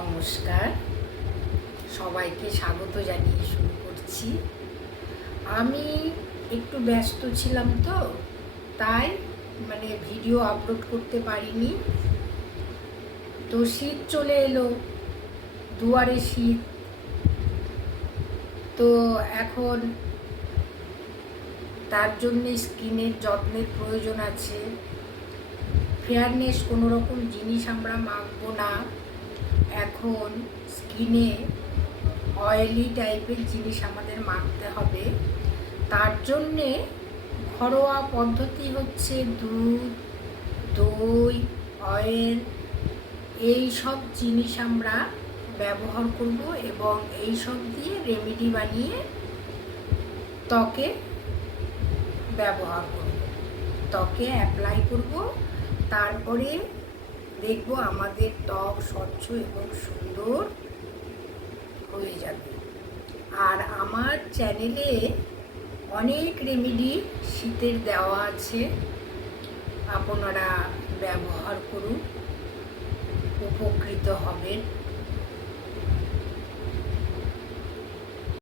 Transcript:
নমস্কার, সবাইকে স্বাগত জানিয়ে শুরু করছি। আমি একটু ব্যস্ত ছিলাম, তো তাই ভিডিও আপলোড করতে পারিনি। তো শীত চলে এলো, দুয়ারে শীত। তো এখন তার জন্যে স্কিনের যত্নের প্রয়োজন আছে। ফেয়ারনেস কোনো রকম জিনিস আমরা মাখবো না। এখন স্কিনে অয়েলি টাইপের জিনিস আমাদের মাখতে হবে। তার জন্যে ঘরোয়া পদ্ধতি হচ্ছে দুধ, দই, অয়েল, এই সব জিনিস আমরা ব্যবহার করব এবং এই সব দিয়ে রেমেডি বানিয়ে ত্বকে ব্যবহার করব, ত্বকে অ্যাপ্লাই করব। তারপরে দেখব আমাদের ত্বক স্বচ্ছ এবং সুন্দর হয়ে যাবে। আর আমার চ্যানেলে অনেক রেমেডি শীতের দেওয়া আছে, আপনারা ব্যবহার করুন, উপকৃত হবেন।